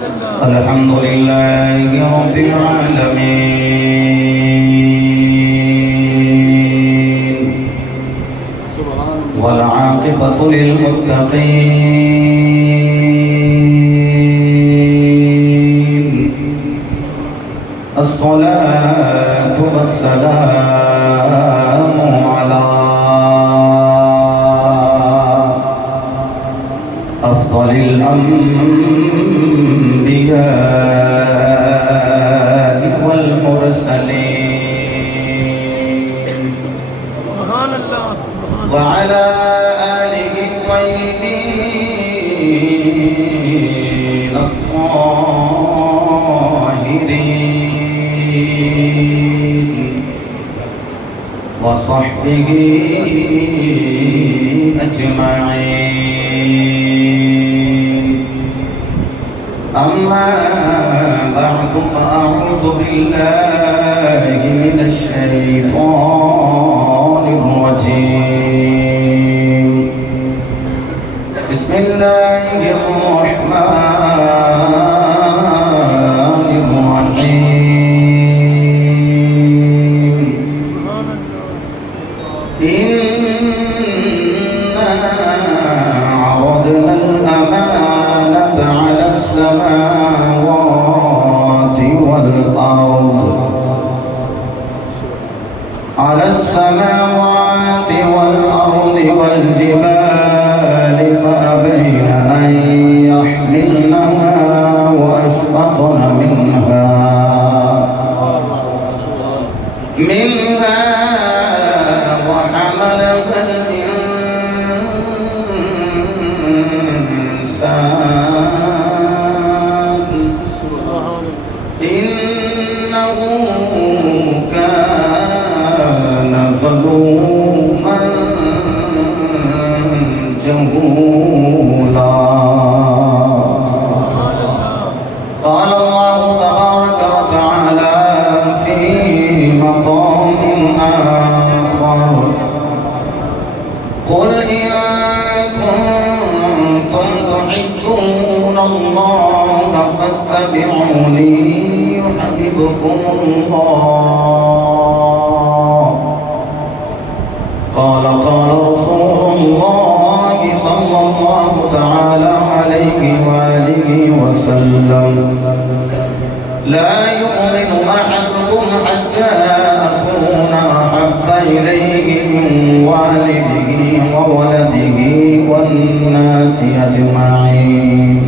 الحمد لله رب العالمين والعاقبة للمتقين الصلاة والسلام على أفضل الأنبياء والمرسلين وعلى آله الطيبين الطاهرين وصحبه أجمعين. أما بعد فأعوذ بالله من الشيطان الرجيم. بسم الله الرحمن الرحيم. إنا عرضنا الأمانة على السماوات والأرض والجبال فأبين أن يحملنها وأشفقن منها وحملها الإنسان إنه كان ظلوما جهولا. قال الله تبارك وتعالى في مقام آخر: قل إن كنتم تحبون الله فاتبعوني يحببكم الله. قال رسول الله صلى الله تعالى عليه وآله وسلم: لا يؤمن أحدكم حتى أكون أحب إليه من والده وولده والناس أجمعين.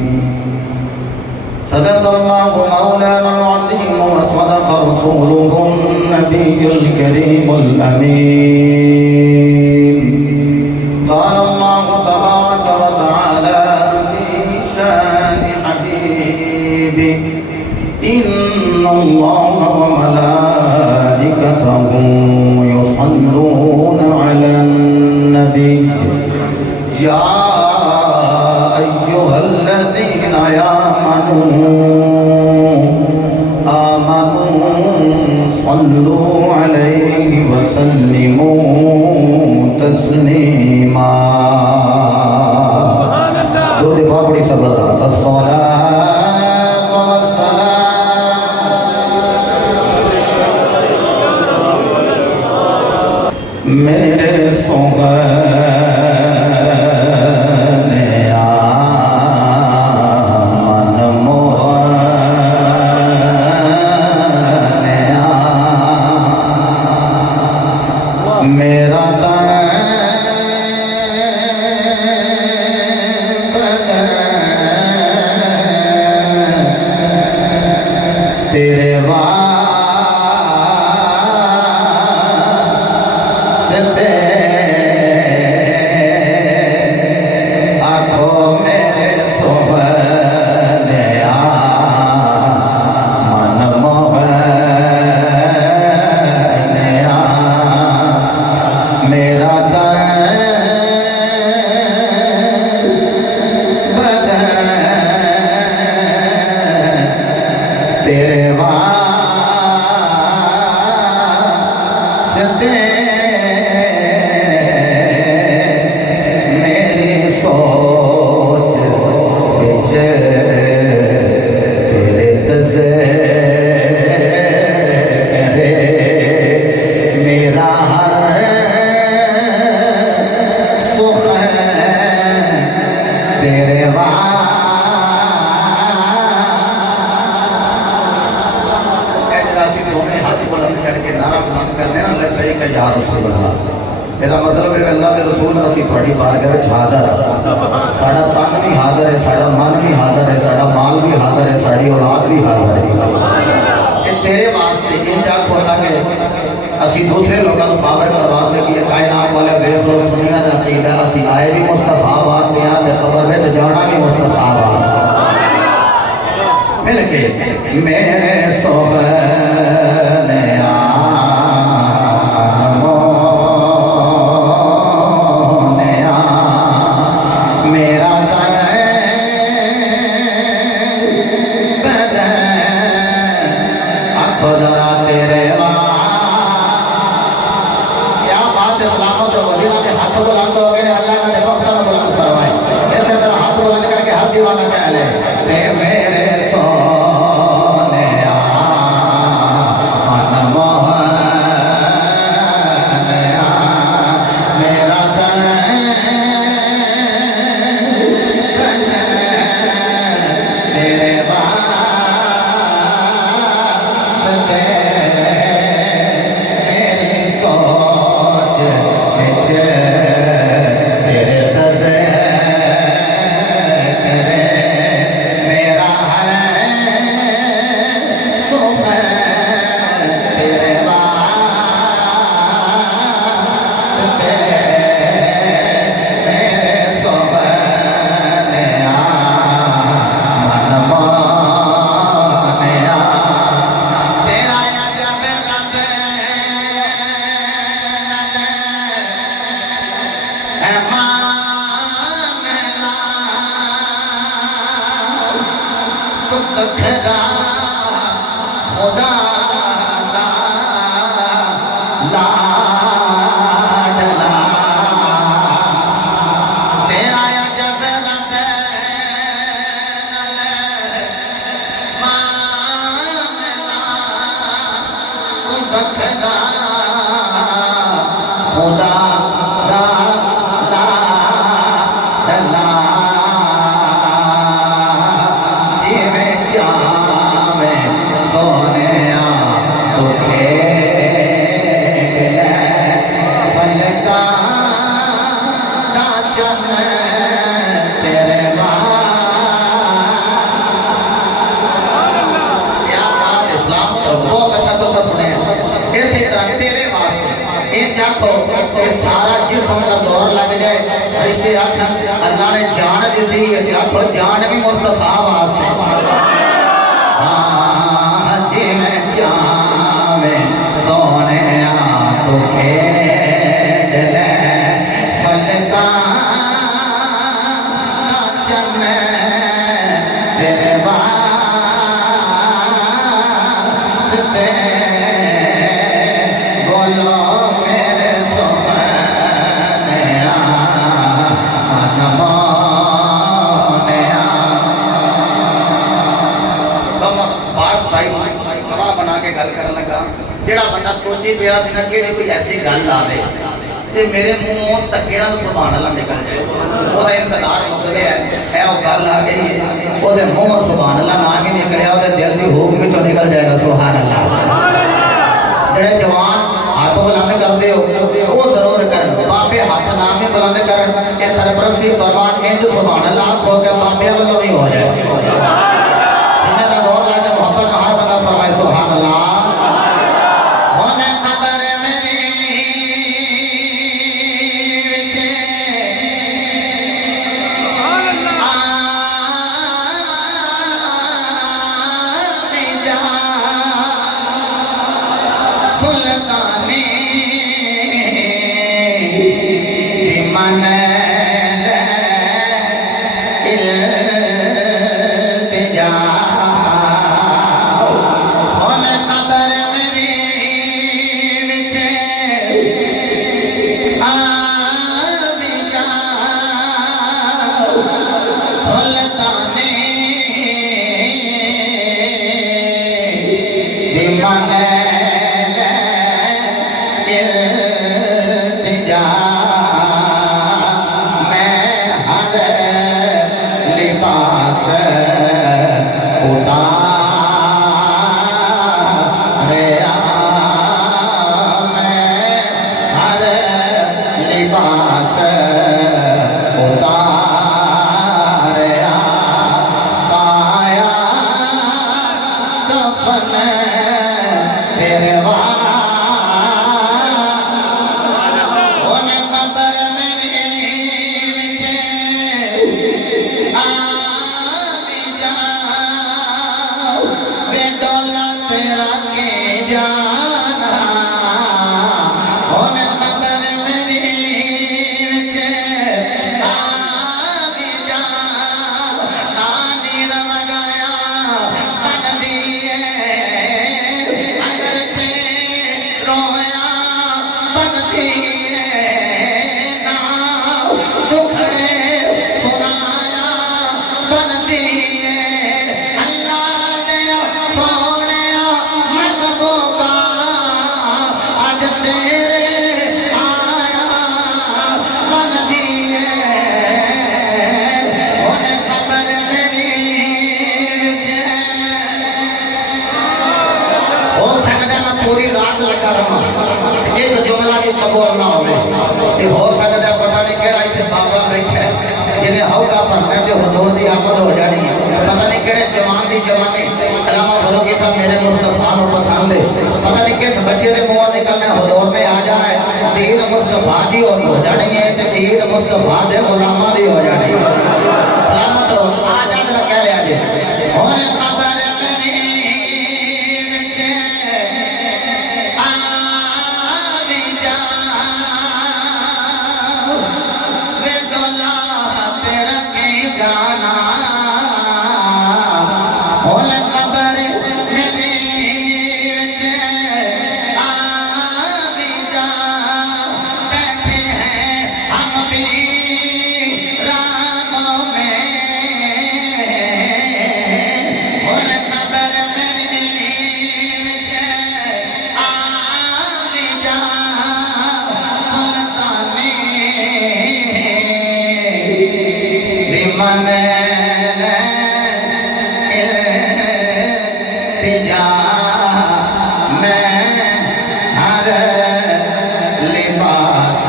صدق الله مولانا العظيم وصدق رسوله النبي الكريم الأمين. قال الله تبارك وتعالى في شان حبيبه: إن الله وملائكته يصلون على النبي يا أيها الذين آمنوا صلوا عليه وسلموا تسليما. درود बहुत बड़ी सब्र الصلاة والسلام मेरे सोहने मन मोहने मेरा तेरे वास्ते आँखों मेरे सोहने मन मोहने मेरा तेरे वास्ते मेरी सोच ਇਹਦਾ ਮਤਲਬ ਹੈ ਅੱਲਾਹ ਦੇ ਰਸੂਲ ਅਸੀਂ ਤੁਹਾਡੀ ਬਾਰਗਾਹ ਵਿੱਚ ਹਾਜ਼ਰ ਹਾਂ। ਸਾਡਾ ਤਨ ਵੀ ਹਾਜ਼ਰ ਹੈ, ਸਾਡਾ ਮਨ ਵੀ ਹਾਜ਼ਰ ਹੈ, ਸਾਡਾ ਮਾਲ ਵੀ ਹਾਜ਼ਰ ਹੈ, ਸਾਡੀ औलाद भी हाज़र है। ये तेरे वास्ते इंज आखो ना कि असी दूसरे लोगों को पावर करवा सकिए। कायनात वाले वेख लो सुनिया का अकीदा असी आए भी मुस्तफा वास्ते हाँ ते कबर में जाना भी मुस्तफा वास्ते। मिल के मेरे सोहने अल्लाह ने जान दी है, जान भी मुस्तफा वास्ते। हाँ जी मैं चावे सोने तो खेड ले फलका नाचन तेरे वास्ते बोलो मेरे जेड़ा बंदा सोची पिया सी ना कि कोई ऐसी गल आवे ते मेरे मुंहों धक्के नाल सुभान अल्लाह निकल जाए, ओदा इंतजार मुक गया है, वो गल आ गई है, ओदे मुंहों सुभान अल्लाह नाम ही निकलिया, ओदे दिल दी हुक विचों निकल जाएगा सुभान अल्लाह। जेड़े जवान हाथ बुलंद करते हो वो जरूर करन, बाबे हाथ नाम ही बुलंद करन के सरपरस्ती फरमान इंज सुभान अल्लाह हो गया, बाबे वालों भी हो जाए। सीने दा जोर ला के मोहब्बत हर बंदा फरमाए सुभान अल्लाह। बनदी अल्लाह दे सोने महबूबा अज तेरे आया बनदी हुन खबर मेरी हो सकता मैं पूरी रात लगा रहा एक जुमला भी कबूल ना होवे हो सकता पता नहीं केड़ा इत्थे बाबा बैठा है जिन्हें हौका भरना ते हुजूर दी आमद हो जानी है पता नहीं केड़े जवान दी जवानी अल्लामा फरूकी साहब मेरे मुस्तफा नु पसंद है पता नहीं किस बच्चे दे मुंह निकलना हुजूर ने आ जाना है दीद मुस्तफा दी हो जानी है ते दीद मुस्तफा दे गुलामा दी हो जानी है सलामत रहो आजाद रख लिया जे हुन खबर मेरी विच आवी जा वे डोला तेरा के जाना हुन खबर मेरी विच आवी जा बैठे हैं हम भी रागों में हुन खबर मेरी विच आवी जा सुल्तानी लिमन इल्तिजा मैं हर लिबास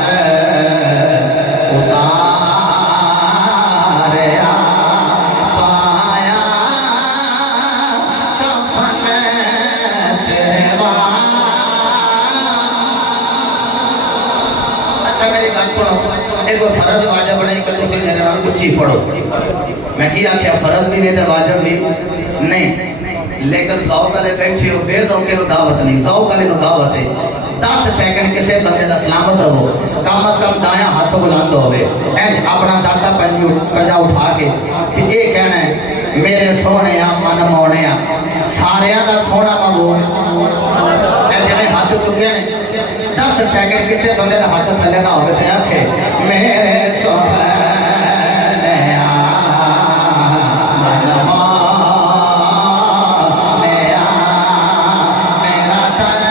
उतारया पाया कफन तेरा अच्छा मेरी गल सुनो एगो फर्ज वाजिब नहीं कि तुम मेरे नाल उच्ची पढ़ो मैं की आख्या फर्ज भी नहीं तो वाजिब भी नहीं लेकिन ज़ौक़ वाले बैठे हो बेज़ौक़े नु दावत नहीं ज़ौक़ वाले नु दावत है 10 सेकंड किसी बंदे दा सलामत रहो कम अज कम दाया हाथ बुलंद होवे इंज अपना ज़ाता पंजा उठा के कि ये कहना है मेरे सोने मन मोने सारियां दा सोना महबूब जिवें हाथ चुके ने 10 सेकंड किसी बंदे का हाथ थले ना हो आखे मेरे सोने मन मोने मेरा तन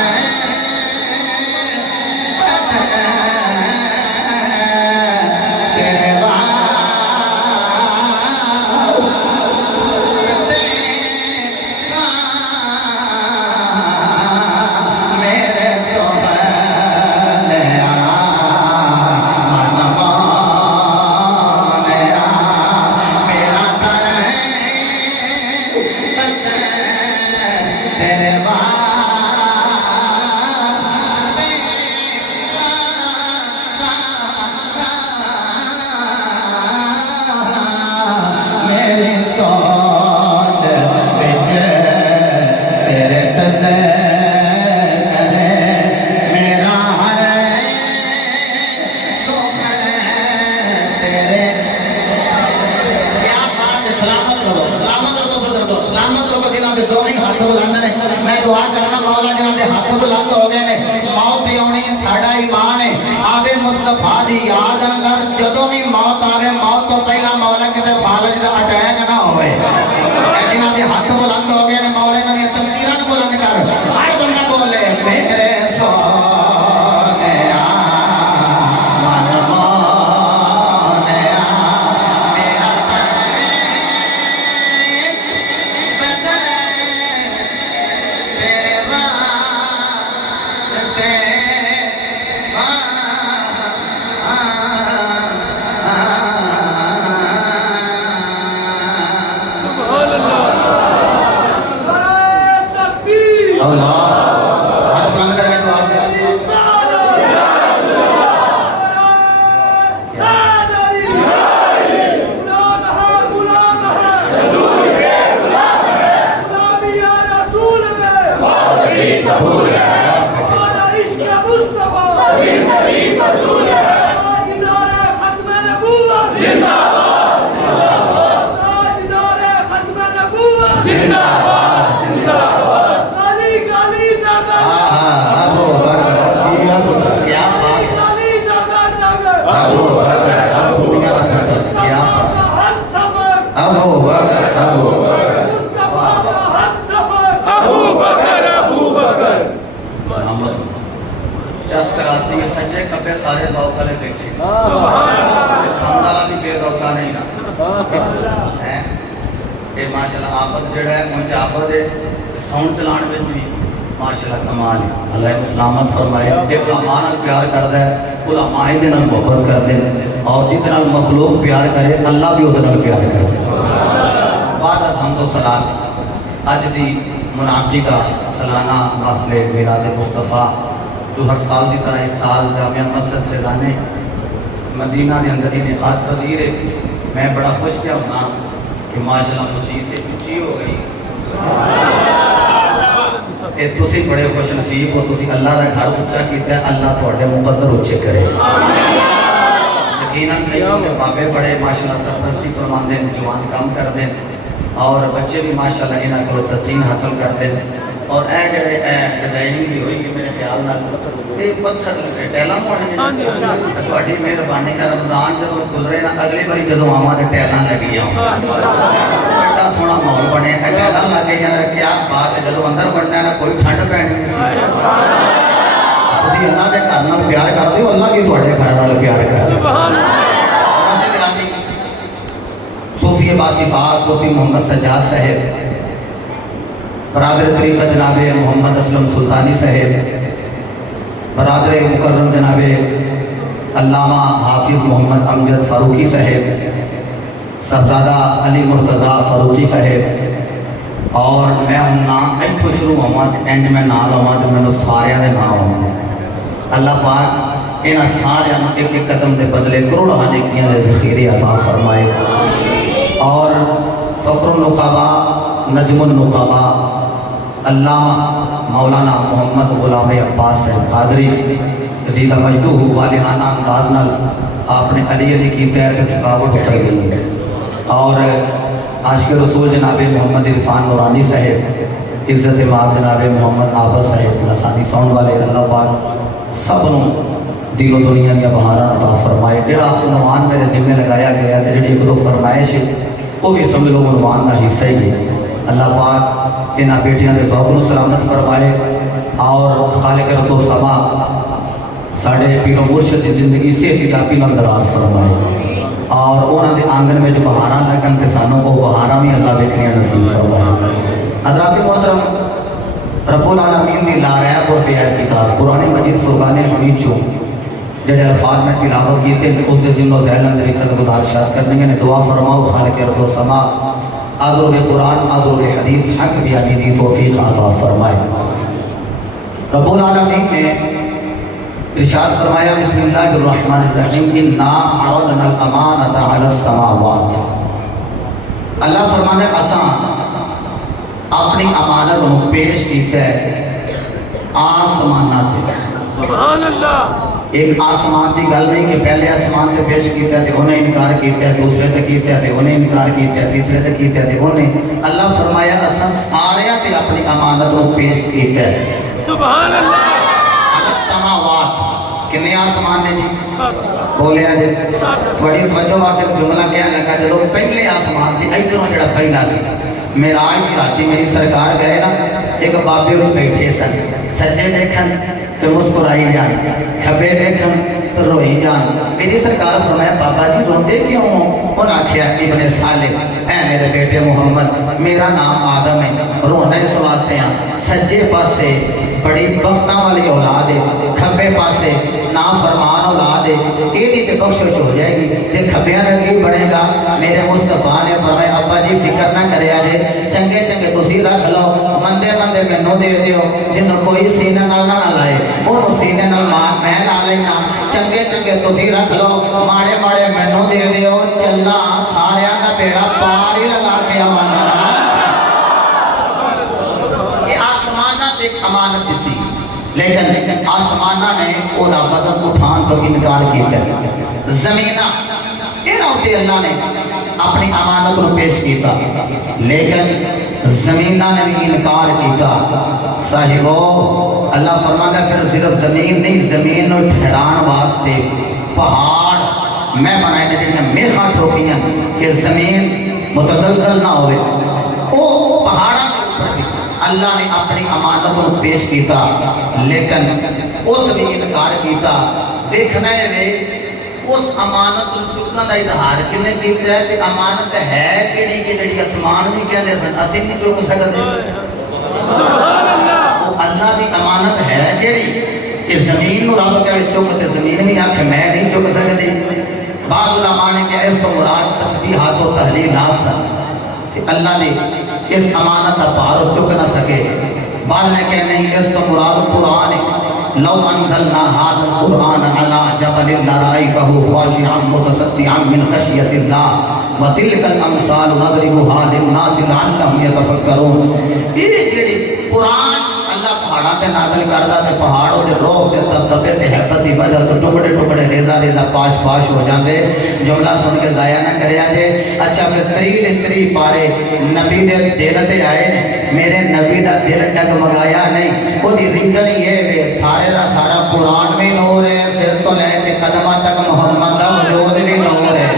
तेरे मेरे सोने मैं दुआ करना मौला जिन्हां दे हाथ बुलंद हो गए ने मौत ही आनी साडा ईमान है आवे मुस्तफा दी याद अंदर जदों भी मौत आवे मौत तो पहला मौला किते फालज दा अटैक ना होवे जिन्हां दे हाथ बुलंद हो गए ने मौला इन्हां दी तकदीरां नु बुलंद कर हर बंदा बोले मेरे सोनिया मन मोनिया मेरा अबू बकर अबू चस कराती है सज्जे खब्बे सारे दौकले बैठे सामने वाला भी बेदौका नहीं ना है ये माशाल्लाह आबद जड़ा है मुझे आबद है साउंड चलाने में भी माशाल्लाह कमाल है अल्लाह को सलामत फरमाए ये उलमा नाल प्यार करदा है उलमा दे नाल मोहब्बत करदे और जिस नाल मखलूक प्यार करे अल्लाह भी उहदे नाल प्यार करे बाद हम्द व सलात अज दी मुनाकिदा सालाना महफिल मिलाद मुस्तफ़ा जो हर साल की तरह इस साल जामिया मस्जिद फैजाने मदीना के अंदर इनेकाद पजीर है मैं बड़ा खुश क्या होना कि माशाल्लाह मस्जिद उच्ची हो गई तुसी बड़े खुश नसीब हो तुसी अल्लाह का घर उच्चा किया अल्लाह थोड़े मुकद्दर उच्चे करे यकीनन कई बाबे बड़े माशाल्लाह सरपरस्ती फरमाते हैं जवान काम करते हैं और बच्चे भी माशाल्लाह इन्हों को तकीन हासिल करते हैं और ए जड़े डिजाइनिंग भी हुई मेरे ख्याल नाल ते पत्थर लगे टैलां पाने थोड़ी मेहरबानी का रमजान जो गुजरे ना अगली बारी जो आवां ते टैलां लगी बड़ा सोहना माहौल बने टैलां लगे जाना क्या बात है जो अंदर बनना ना कोई ठंड पैनी नहीं तुसीं अल्लाह दे घर नाल प्यार करदे हो अल्लाह भी तुहाडे घर नाल प्यार करदा सूफी बासिफार सूफी मोहम्मद सज्जाद साहेब बरादर तरीक़त जनाब मोहम्मद असलम सुल्तानी साहेब बरादर मुकर्रम जनाब अल्लामा हाफिज़ मोहम्मद अमजद फ़ारूकी साहेब साहबजादा अली मुर्तज़ा फ़ारूकी साहेब और मैं हूँ ना इतों शुरू होवां इंज मैं ना लवां तो मैंने सारिया के नाम आने अल्लाह पाक इन्हां सारिया एक एक कदम के बदले करोड़ों नेकियां के ज़ख़ीरे अता फरमाए और फ़ख्रुल नुक़बा नजमुल नुक़बा अल्लामा मौलाना मोहम्मद गुलाम अब्बास साहब कादरी ज़ीदा मजदूह वालिहाना अंदाज नाल आपने अली अली की पैर के थकावट उतर गई है और आशिक़ रसूल जनाब मोहम्मद इरफान नूरानी साहेब इज़्ज़त इमाम जनाब मोहम्मद आबद साहेब लसानी साउंड वाले अल्लाह पाक सबनों दिलो दुनिया दी बहारां अता फरमाए जिहड़ा उनवान मेरे जिम्मे लगाया गया ते जिहड़ी एक दो फरमाइश वो भी समझ लो उनवान का हिस्सा ही है अल्लाह पाक इन्हां बेटियां के ज़ौक़ नूं सलामत फरमाए और खालिक रतो समा साढ़े पीरो मुर्शिद की जिंदगी सेहत याबी नाल दराज फरमाए और उन्हां दे आंगन में बहारां लगन ते सानूं वो बहारां भी अल्लाह वेखणियां नसीब फरमाए हज़रात मोहतरम रब्बुल आलमीन दी लारैब और बेअब किताब कुरान मजीद फुरक़ान हमीद चो जेडे अल्फाज में तिलावत किए उस जिम्नो ज़हन अंदर चंद गुजारिशात करनी ने दुआ फरमाओ खालिक रब्बुल समा आज़ुर कुरान आज़ुर हदीस हक बयानी दी तौफीक अता फरमाए रब्बुल आलमीन ने इरशाद फरमाया बिस्मिल्लाहिर्रहमानिर्रहीम इन्ना अरदनल अमानत अलस समावात अल्लाह फरमाने असा अपनी अमानत को पेश किया है आसमाना ते सुभान अल्लाह एक आसमान की गल नहीं कि पहले आसमान से पेश किया तो उन्हें इनकार किया दूसरे से किया तो उन्हें इनकार किया तीसरे से किया तो उन्हें अल्लाह फरमाया असा सारे पे अपनी अमानत को पेश किया है सुभान अल्लाह समावात कितने आसमान ने जी बोलिया जी थोड़ी तवज्जो वास्ते जुमला क्या लगा जो पहले आसमान से इधरों जो पहला सी मेराज की राती मेरी सरकार गए ना एक बाबे उस बैठे सन सज्जे देखन तो मुस्कुराई जान खब्बे देखन तो रोई जान मेरी सरकार फरमाया बाबा जी रोते क्यों उन्हें आख्या इब्ने सालिह ऐ मेरे बेटे मोहम्मद मेरा नाम आदम है रोना इस वास्ते हाँ सज्जे पासे बड़ी बख्ता वाली औलाद है खब्बे पासे ना फरमान औलाद है ये तो बख्शिश हो जाएगी ते खब्बिया रंगी बनेगा मेरे मुस्तफा ने फरमाया अब्बा जी फिक्र ना करे जे चंगे चंगे तुसी रख लो मंदे मंदे मैनू दे दियो जिन्हों कोई सीने नाल ना लाए उन्होंने सीने नाल मैं ला लेना चंगे चंगे तुसी रख लो माड़े माड़े मैनू दे दियो चलना सारिया का बेड़ा पार ही लगा के आवाना एक अमानत दी लेकिन आसमाना ने ओदा बदन उठान तो इनकार किया जमीना इन्होंने अल्लाह ने अपनी अमानत को पेश किया लेकिन जमीना ने भी इनकार किया साहिबो अल्लाह फरमाता फिर सिर्फ जमीन नहीं जमीन ठहरान वास्ते पहाड़ मैं बनाए जड़ियां मेखा ठोकियां कि जमीन मुतज़लज़ल ना होवे। वो पहाड़ा के ऊपर भी अल्लाह ने अपनी अमानत को पेश किया, लेकिन उस भी इनकार किया। देखना है वे उस अमानत को चुकने का इजहार किने किया है कि अमानत है कि जी आसमान भी कहते सन असि नहीं चुक सकते। वो अल्लाह की अमानत है कि जमीन को रब कहे चुक, तो जमीन भी आखे मैं नहीं चुक सकती। बाद उलमा ने कहा इस तो मुराद तस्बीहात व तहलीलात कि अल्लाह ने इस अमानत का भार चुक ना सके। बाद ने कहा नहीं, इस तो मुराद कुरान है। लौ अंज़लना हाज़ल कुरआन अला जबलिन लरअयतहु ख़ाशिअन मुतसद्दिअन मिन ख़श्यतिल्लाह व तिलकल अमसालु नज़रिबुहा लिन्नासि लअल्लहुम यतफ़क्करून। ये जेड़ी कुरान अल्लाह पहाड़ां ते नाज़िल करदा ते पहाड़ दे रोह ते दबदबे ते हैबत दी वजह तो टुकड़े टुकड़े रेज़ा रेज़ा पाश पाश हो जाते। जुमला सुन के ज़ाया ना करिया जे। अच्छा फिर त्री पारे नबी दे दिल ते आए ने, मेरे नबी दा दिल डगमगाया नहीं। ओदी रीजन ये वे सारे दा सारा कुरान भी नूर है, सिर तो लेके कदमा तक मोहम्मद दा वजूद भी नूर है।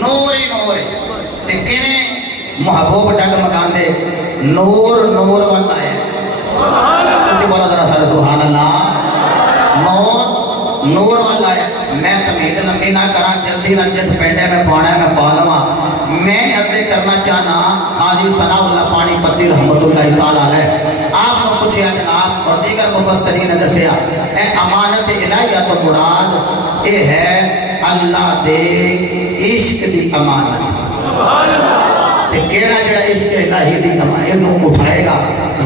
नूर ही नूर है। ते किवें महबूब डगमगांदे नूर नूर वाला है। कुछ बोलो जरा सर सुभान अल्लाह। नूर नूर वाला है। मैं तमीद लंबी ना करा, जल्दी ना जिस पेंडे में पाना है मैं पा लवा। मैं अर्ज करना चाहना काजी सनाउल्लाह पानीपती रहमतुल्लाह तआला अलैह आपको पूछया जनाब और दीगर मुफस्सरीन ने दसिया ए अमानत इलाहिया तो मुराद ये है अल्लाह दे इश्क दी अमानत। सुभान अल्लाह। केड़ा जड़ा इश्क इलाही दी अमानत उठाएगा,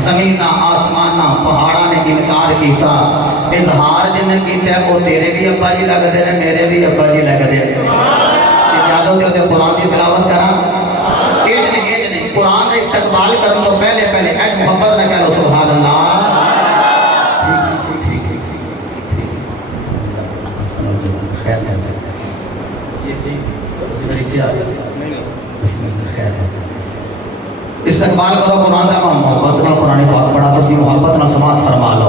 जमीन आसमान पहाड़ा ने इनकार किया। इजहार जिन्हें किया वो तेरे भी अब्बा जी लगते हैं, मेरे भी अब्बा जी लगते हैं। इजाजत दे कुरान की तिलावत करा। एज नहीं कुरान का इस्तकबाल करने तो पहले पहले अज मोहब्बत न कह लो सुभान अल्लाह। इस्तकबाल करो कुरान का, मोहब्बत ना कुरान पाक पढ़ा तो मोहब्बत ना समाज फरमा लो।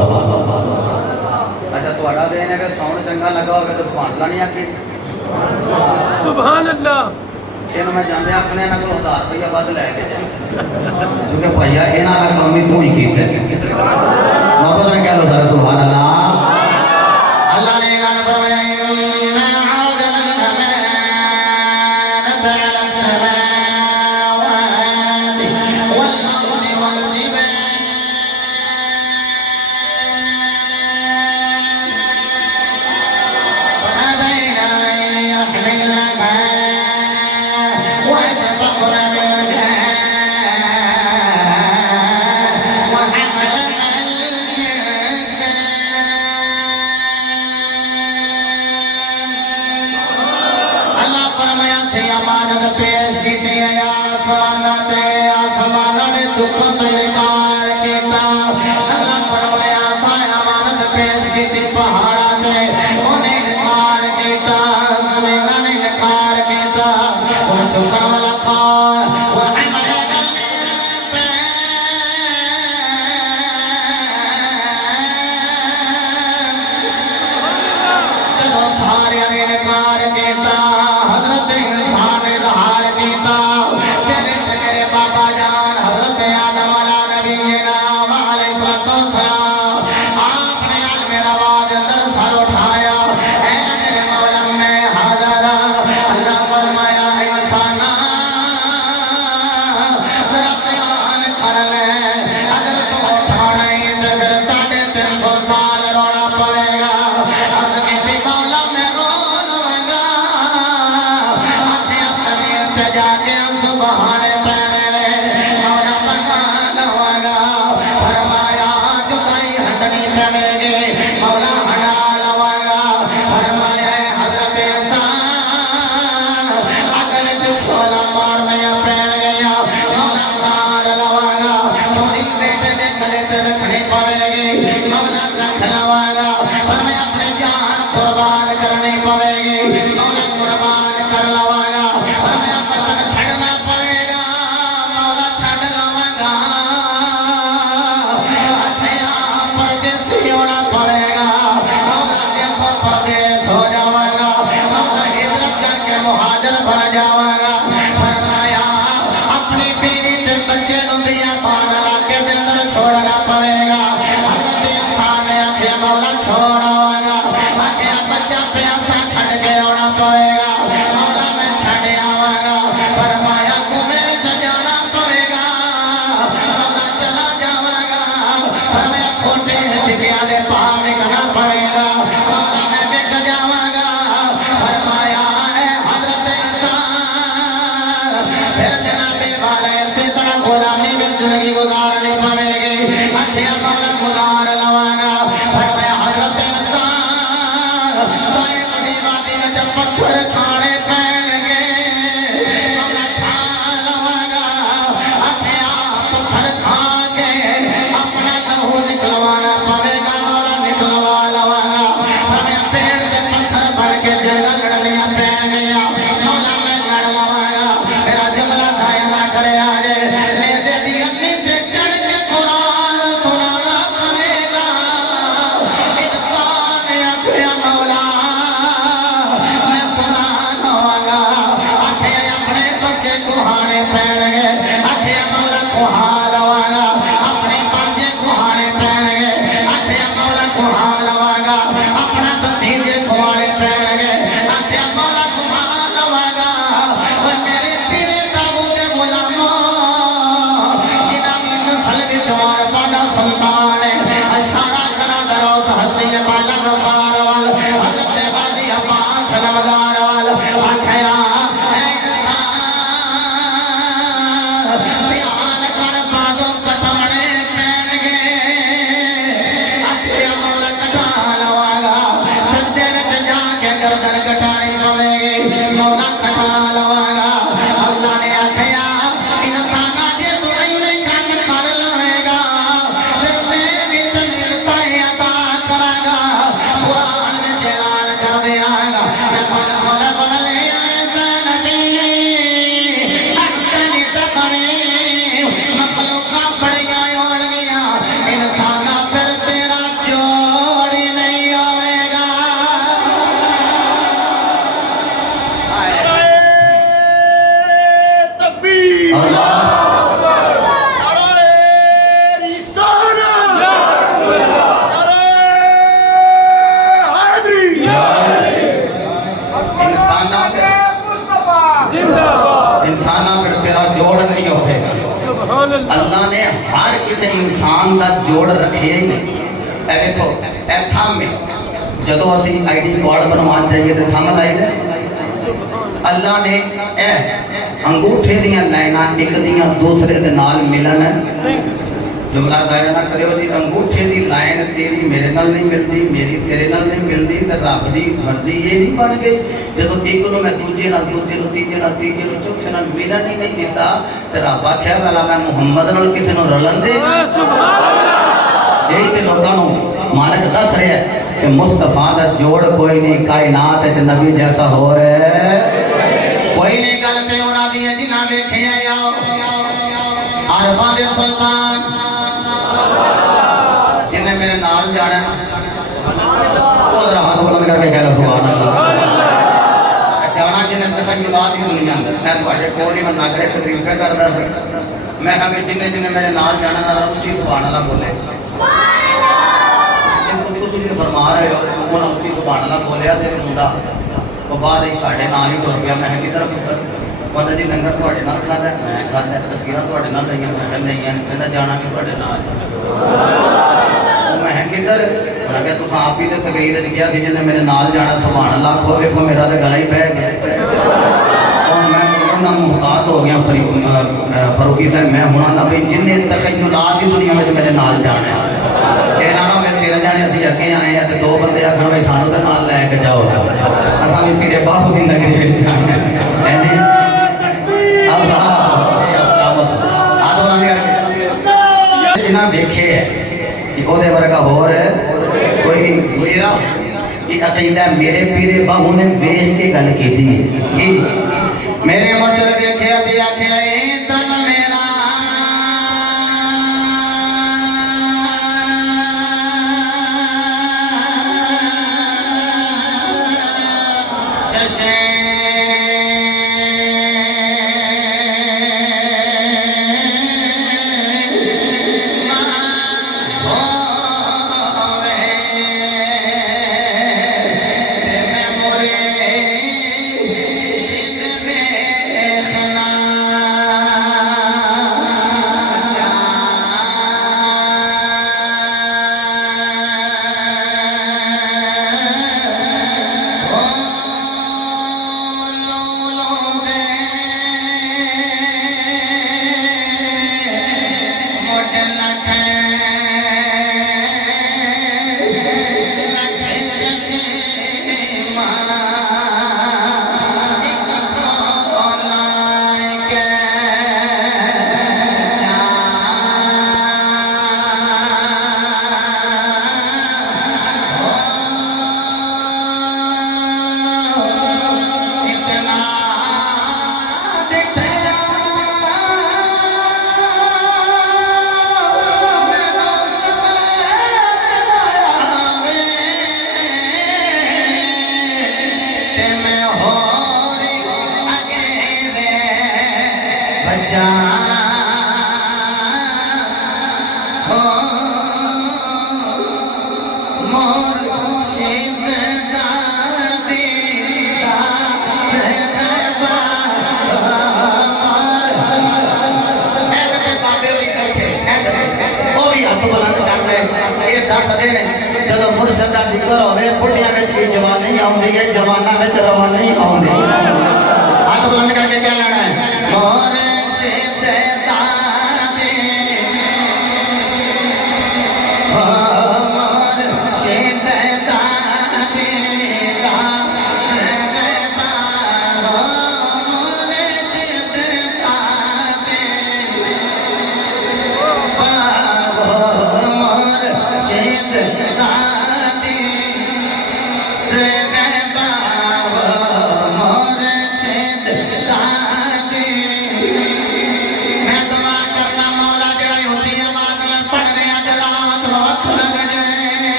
अच्छा थोड़ा दिन अगर साउंड चंगा लगा हो तो सुभान अल्लाह नहीं आखी सुभान अल्लाह। इन मैं जाने आखने ना को 1000 रुपया वध लैके क्योंकि भैया इन्हां दा काम ही तू ही कीता मोहब्बत ना कह लो सारा सुभान अल्लाह। अल्लाह ने ऐलान फरमाया इन्ना अरदना अल-अमानत अला समावाति वल अर्दि वल जिबाल फअबैना अन यहमिलनहा وأشفقن منها وحملها الإنسان। अल्लाह फरमाया से अमानत पेश की थी आसमान ने चुकन तो इनकार किया। अल्लाह फरमाया सा अमानत पेश की थी पहाड़ा ने उन्हें इनकार किया, जमीन ने इनकार किया। चुकन वाला कौन? जदों सारे ने इनकार किया, हजरत इंसान ने इजहार किया। तेरे बाबा जान हजरत आदम अला नबीना व अलैहिस्सलाम आपने आलम रवाद अंदर सर उठाया, ऐ मेरे मौला मैं हाजिर। अल्लाह फरमाया इंसाना जरा ध्यान कर ले, अगर तू उठाना ही तो फिर 350 साल रोना पड़ेगा। अर्ज की मौला मैं रो लूंगा, आखिर जमीन पे जाके सुबहाने पहने ले मौला बना लूंगा। फरमाया जुदाई हटनी पड़ेगी मौला हटा लूंगा। फरमाया हजरत इंसान अगर तू छोला मारने पहन गया मौला मार लूंगा। छोरी बेटे दे गले ते रखनी पड़ेगी मौला रख लूंगा। हमें अपनी जान कुर्बान करनी पड़ेगी मौला कुर्बान कर लूंगा। हमें अपना छड़ना पड़ेगा पान इलाके के अंदर छोड़ना पवेगा। हजरत इंसान ने आखिया मौला छोड़ा होगा, आखिया बच्चा प्यासा छड़ के आना पवेगा। मौला मैं छड़ आवागा, फरमाया तुम्हें जाना पवेगा। मौला चला जावागा, फरमाया खोटे सिक्किया दे भाव निकलना पवेगा। मौला मैं बिक जावागा, फरमाया हजरत इंसान फिर जनाबे वाले इसी तरह गुलामी में जिंदगी गुजारनी पवेगी। आखिया मौला गुजार लवागा, फरमाया हजरत इंसान दाएं बड़ी वादी में जब पत्थर खाने पैणगे मौला खा लवागा। आखिया पत्थर खा के अपना लहू निकलवाना पवेगा। मौला निकलवा लवागा, फरमाया पेड़ के पत्थर भर के जंगा लड़नियां पैन गया। मौला मैं लड़ लवागा, मेरा जमला जाया ना करे आजे ले दी अपनी पे चढ़ के कुरान सुनाना पवेगा। इंसान ने आखिया मौला मैं सुनाना होगा। आखिया अपने बच्चे कुहाने पैन गए, आखिया मौला कुहा लवागा, अपने बच्चे कुहाने पैन गए। आखिया मौला कुहा लवागा, अपना भतीजे कुहाने पैन गए। आखिया मौला कुहा लवागा, ओए मेरे पीरे बाबू दे गुलामों जिन्हां दी नस्ल विच और बड़ा सुल्तान है। इशारा करा दरो हस्ती बाला वकार वाल हजरत गाजी अब्बास सलामदार वाल। आखिया ऐ इंसान ध्यान कर बादो कटाने पैणगे। आखिया मौला कटा लवागा, सजदे विच जाके गर्दन कटानी पवेगी। मौला कटा लवागा। अल्लाह ने आखिया इंसाना जे तू इन्हें काम कर लवेगा फिर मैं भी तन्वीर ताई अता करांगा। कुरान विच ऐलान कर दियागा, लक़द ख़लक़ना ल-इंसान फ़ी अहसनि तक़वीम। मखलूक़ां बड़ियां होणगियां, इंसाना फिर तेरा जोड़ ही नहीं होवेगा। तकबीर अल्लाह नारे रिसाला नारे हैदरी इंसाना फिर इंसाना फिर तेरा जोड़ नहीं होगा। अल्लाह ने हर किसी इंसान का जोड़ रखे ही नहीं। ए देखो ए थम में जो असी आईडी कार्ड बनवान जाइए तो थम लाई दे। अल्लाह ने ए अंगूठे दियां लाइनां एक दियां दूसरे दे नाल मिलन है। जुमला गाया ना करो जी, अंगूठे की लाइन तेरी मेरे नाल नहीं मिलती, मेरी तेरे नाल नहीं मिलती, तो रब की मर्जी ये नहीं बन गई। जो एक को मैं दूजे नाल दूजे को तीजे नाल तीजे को चौथे नाल मिलन ही नहीं दिता, तो रब आख्या वाला मैं मुहम्मद नाल किसी को रलन दे। यही तो लोगों को मालिक दस रहा है कि मुस्तफा का जोड़ कोई नहीं, कायनात च नबी जैसा हो रहा है कोई नहीं। गल ते उन्हां दी है जिन्हां वेखे आओ आरफा दे सुल्तान जिन्हें मेरे नाल जाना उधर हाथ बुलंद करके कह लो सुभान अल्लाह। जाना जिन्हें तखय्युलात ही दुनिया मैं तुम्हारे कोल ही मैं नागरे तकरीर पे करदा सी। मैं कहा भी जिन्हें जिन्हें मेरे नाल जाना ना उच्ची सुभान अल्लाह बोले। तुसीं फरमा रहे हो उन्हें उच्ची सुभान अल्लाह बोलिया ते मुंडा वो बाद ही साढ़े नाल ही तुर गया। मैं किधर पुत्र पता जी लंगर थोड़े नाल खाता मैं खाता तस्वीरां थोड़े नाल लईयां मैं लईयां कहंदा जाना भी थोड़े नाल। मैं किधर लगे तुम आप ही तो तकरीर च गया जिन्हें मेरे नाल जाना सुभान अल्लाह को देखो मेरा तो गला ही बह गया और मैं उन्होंने मुहतात हो गया। फरूकी साहब मैं होना ना भाई जिन्हें तखय्युलात की दुनिया में मेरे नाल जाना है ना मैं 13 जाने असीं अगे आए हैं तो 2 बंदे आखन भाई सानू तो नाल लैके जाओ असां भी पीरे बाहू दी नगरी में जाना है जी। अल्लाह आदम करके जिन्हें देखे है कि ओदे वर्गा होर कोई नहीं। मेरा ये अकीदा मेरे पीरे बाहू ने वेख के गल की थी कि मेरे मुझे देखिया दिया क्या तन मेरा जैसे जो मुर्शद का जिक्र होवे बुढ़िया में जवानी आउंदी है जवाना में रवानी आउंदी हाथ बुलंद करके क्या लेना है मोर से दादे मोर से दादे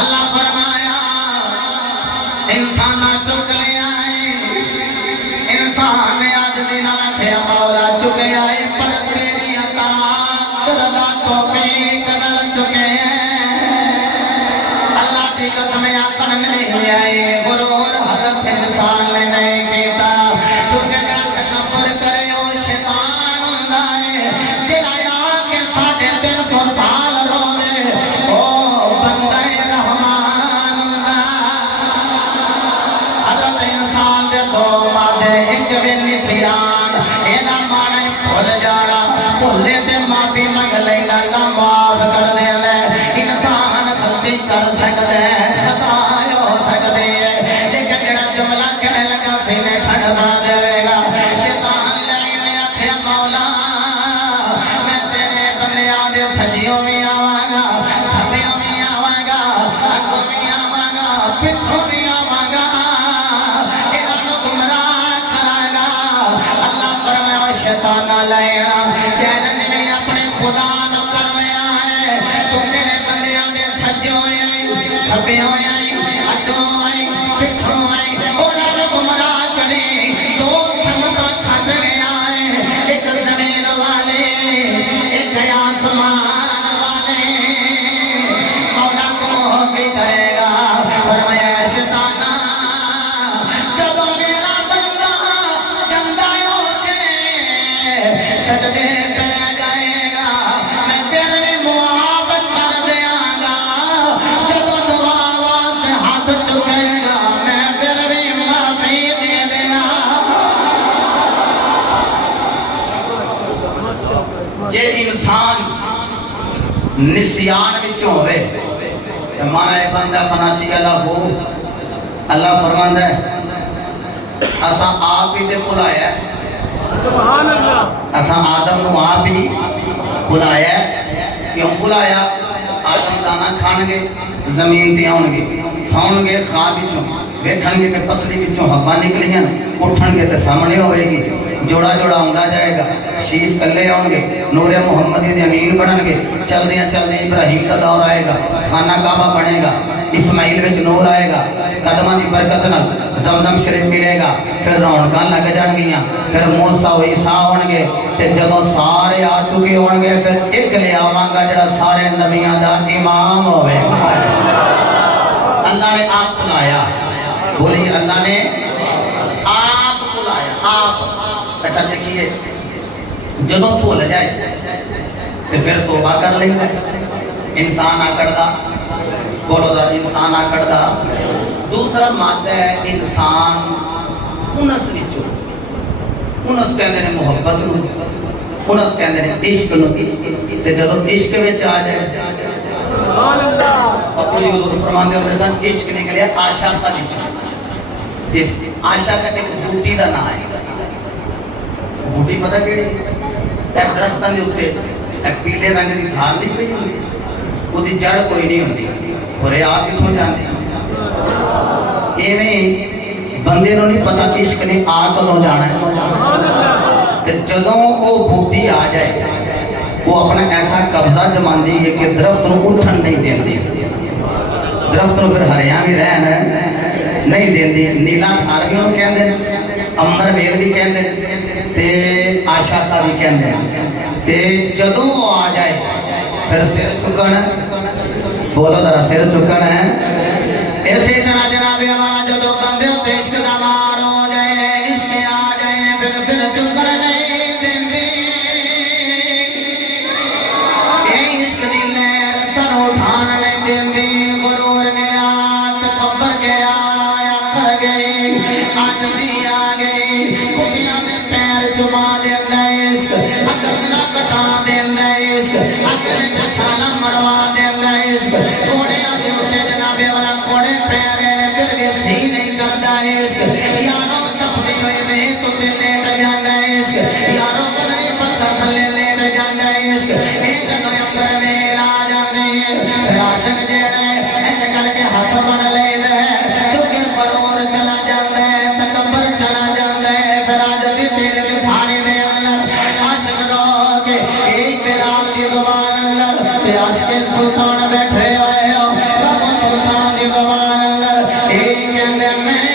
अल्लाह फरमाया इंसान चुक लिया है इंसान ने आज दिन आखे मौला चुके आए पर तेरी अता करदा तौफीक न चुके अल्लाह की कसम आकन नहीं आए गुरूर हजरत इंसान ने नहीं कीता चुके जा तकबर करे ओ शैतान हुंदा है जेड़ा आके 350 साल रोवे ओ बंदा रहमान हुंदा हजरत इंसान दे दो मादे एक वे निसियान एदा माने भूल जाना भूले ते माफी मंग लेना अल्लाह माफ कर देना इंसान गलती कर सकदा है खता हो सकदी है लेकिन जेड़ा जुमला कहने लगा सीने ठंडा देगा शैतान लाइन आखे मौला मैं तेरे बंदियां दे सजियों भी आवांगा खबियों भी आवांगा अगों भी आवांगा पिछों भी आवांगा इन्हां गुमराह करांगा अल्लाह फरमाया शैतान लाइन चैलेंज में अपने खुदा नु कर लिया है तू मेरे बंदियां दे सजियों आई खबियों आई अगों आई पिछों आई उन्हां गुमराह करे दो समता छट गया है एक जमीन वाले एक आसमान वाले मौला को की करेगा फरमाया शैताना जब मेरा बंदा गंदा होके सजदे पे जाएगा मैं फिर भी मुआवज कर देंगा जब दुआ वास्ते हाथ चुकेगा मैं फिर भी माफी दे देगा जे इंसान निसियान विच होवे ते माना ए बंदा फनासी गला हो अल्लाह फरमांदा है असा आप ही ते बुलाया सुभान अल्लाह असा आदम नु आप ही बुलाया क्यों बुलाया आदम दाना खाणगे जमीन ते आउणगे सौणगे खाब विचों वेखणगे कि पसली विचों हवा निकलियां उठणगे ते सामने होएगी जोड़ा जोड़ा आउंदा जाएगा शीश कल्ले आउणगे नूरे मुहम्मदी दे अमीन बनणगे चलदियां चलदियां इब्राहिम का दौर आएगा खाना काबा बनेगा इस्माइल विच नूर आएगा कदम खादमा की बरकत नाल जमजम शरीफ मिलेगा, फिर रौनक लग जाएगियां, फिर मूसा ईसा होणगे ते जदों सारे आ चुके होणगे फिर एक ले आवांगा जिहड़ा सारे नबियां दा इमाम होवेगा। अल्लाह ने आप बुलाया, बोलिए अल्लाह ने आप बुलाया, आप। अच्छा देखिए जदों भुल जाए तो फिर तौबा कर लेंगे। इंसान आकड़दा, बोलो दा इंसान आकड़दा। दूसरा मादा है इंसान उनस विचों, उनस कहते हैं मुहब्बत नूं, उनस कहते हैं इश्क नूं। ते जदों इश्क विच आ जाए अपनी हुजूर फरमाते हैं सन इश्क निकलिया आशा का विच। इस आशा का एक बूटी का नाम है। बूटी पता केड़ी? एक दरख्तां दे उत्ते एक पीले रंग की धार नहीं पई हुंदी, उसकी जड़ कोई नहीं होंदी, और आ किथों जाती। इवें बंदे नूं नहीं पता इश्क ने आ कदों जाना है। ते जदों वो बूटी आ जाए वो अपना ऐसा कब्जा जमाती है कि दरख्त को उठन नहीं देती, दरख्त को फिर हरिया भी रहन नहीं देती। नीला थार भी उन्हें कहते हैं, अमर वेल भी कहते हैं, ते आशा का भी कहते हैं। ते जदों वो आ जाए फिर सिर चुकन, बोलो जरा सिर चुकन है। इसी तरह जनाबे हमारा जदों बंदे उत्ते इश्क दा मार हो जाए, इश्क आ जाए फिर सिर चुकन नहीं देंदी। इश्क दी लहर सर उठान नहीं देंदी। गुरूर गया, तकब्बर गया, अखर गई, आजमी आ गई, कुतियां दे पैर चुमा देंदा इश्क, अकल ना कटा देंदा इश्क, अकल में छाला मरवा देंदा इश्क। घोड़ियां दे उत्ते जनाबे वाला घोड़े पैरे ने फिर के सही नहीं करदा इश्क। यारो तपदी होई में तो दिल लेट जांदा इश्क, यारो बदनी पत्थर थल्ले लेट जांदा इश्क। एक नवंबर में आ जांदे आशिक जेड़ा इंज करके हाथ बन लेंदा है, चुके करोड़ चला जांदा है, तकब्बर चला जांदा है। फिर आज दी तेल के थाने दे अंदर आशिक रो के एक बिलाल दी जुबान अंदर ते आशिक सुल्तान बैठे होए हो, सुल्तान दी जुबान अंदर एक कहंदे मैं